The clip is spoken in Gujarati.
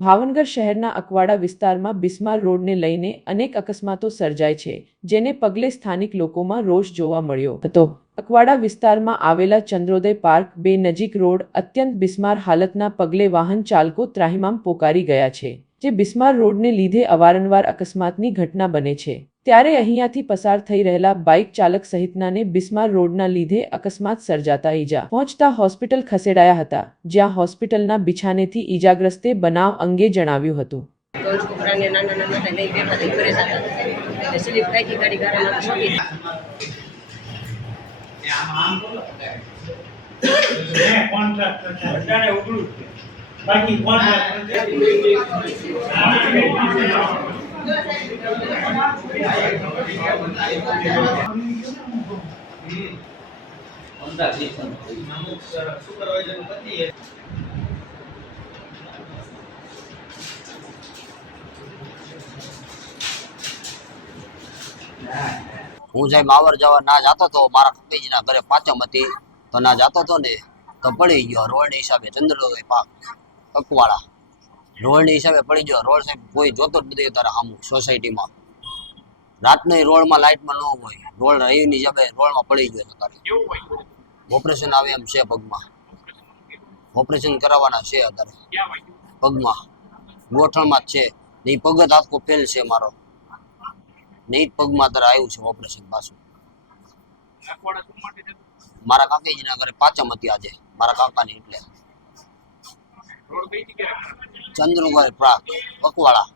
ભાવનગર શહેરના અકવાડા વિસ્તારમાં બિસ્માર રોડને લઈને અનેક અકસ્માતો સર્જાય છે, જેને પગલે સ્થાનિક લોકોમાં રોષ જોવા મળ્યો હતો. અકવાડા વિસ્તારમાં આવેલા ચંદ્રોદય પાર્ક બે નજીક રોડ અત્યંત બિસ્માર હાલતના પગલે વાહન ચાલકો ત્રાહિમામ પોકારી ગયા છે, જે બિસ્માર રોડને લીધે અવારનવાર અકસ્માતની ઘટના બને છે. ત્યારે અહીંયાથી પસાર થઈ રહેલા બાઇક ચાલક સહિતનાને બિસ્માર રોડના લીધે અકસ્માત સર્જાતા ઈજા પહોંચતા હોસ્પિટલ ખસેડાયા હતા જ્યાં હોસ્પિટલના બિછાનેથી ઈજાગ્રસ્તે બનાવ અંગે જણાવ્યું હતું. છોકરાને નાના નાના સ્લીપ ખાઈ ગાડી ગાડીમાં છોડી બાકી કોન્ટ્રાક્ટ હું સાહેબ માવર જવા ના જાતો તો મારા કપીજીના ઘરે પાછો હતી તો ના જાતો તો ને, તો પડી ગયો રોડ હિસાબે ચંદ્રોદય પાક અકવાળા રોડ હિસાબે પડી ગયો. રોડ સાહેબ કોઈ જોતો જ નથી તારા આમ સોસાયટીમાં રાતનો રોડમાં લાઇટમાં ન હોય. રોડ રહીની હિસાબે રોડમાં પડી ગયો અત્યારે. ઓપરેશન આવે એમ છે પગમાં. ઓપરેશન કરાવવાના છે અત્યારે. પગમાં. ગોઠણમાં જ છે. ને પગ જ આખો ફેલ છે મારો. ને જ પગમાં અત્યારે આવ્યું છે ઓપરેશન પાછું. મારા કાકીજીના ઘરે પાચમ હતી આજે. મારા કાકાની એટલે. ચંદ્રુભાઈ પ્રાગ પકવાળા.